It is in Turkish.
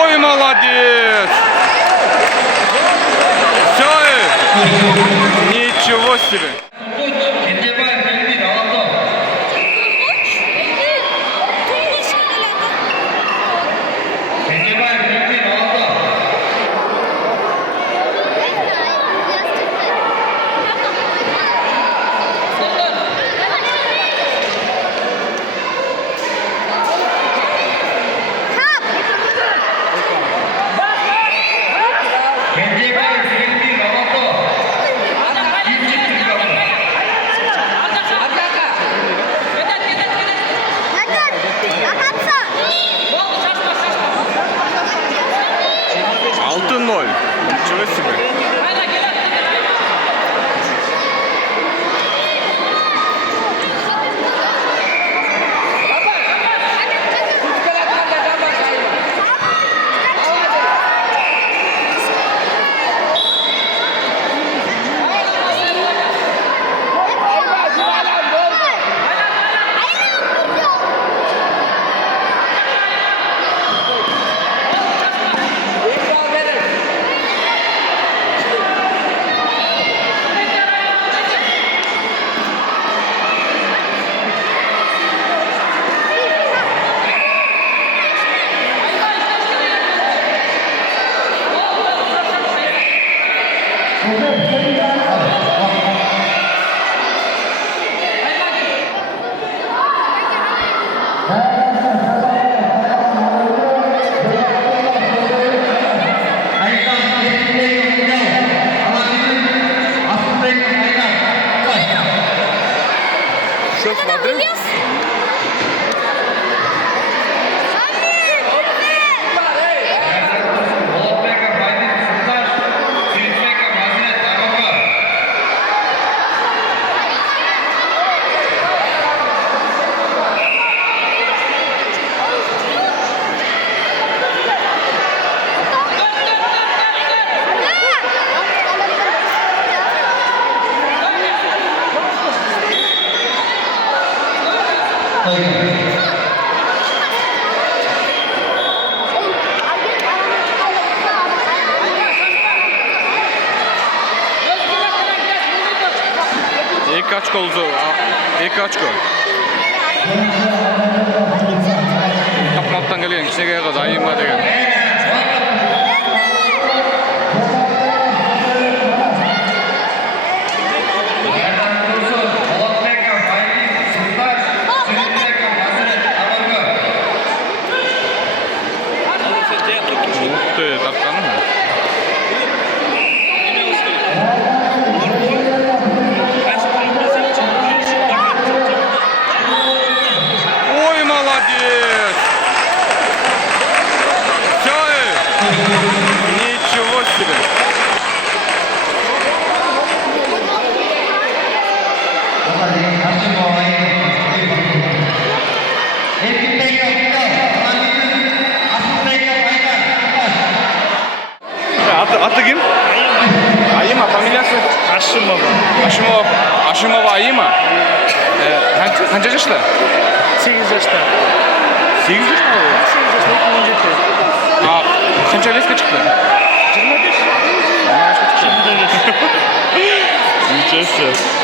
Ой, молодец! Все, ничего себе! Altın nol. Nичего себе. Что смотрим? İlk очко oldu. İlk очко. Tapmaktan gelen kişiye kadar ayıma degan. Ой, молодец! Все, ничего себе! Atı kim? Ayıma, familiyası? Aşımova. Aşımova Ayıma? Kaç yaşta? 8 yaşta. 8 yaşta mı? 8 yaşta, 17. Kaç yaşta çıktı? 25. 25 yaşta çıktı. Nичего себе.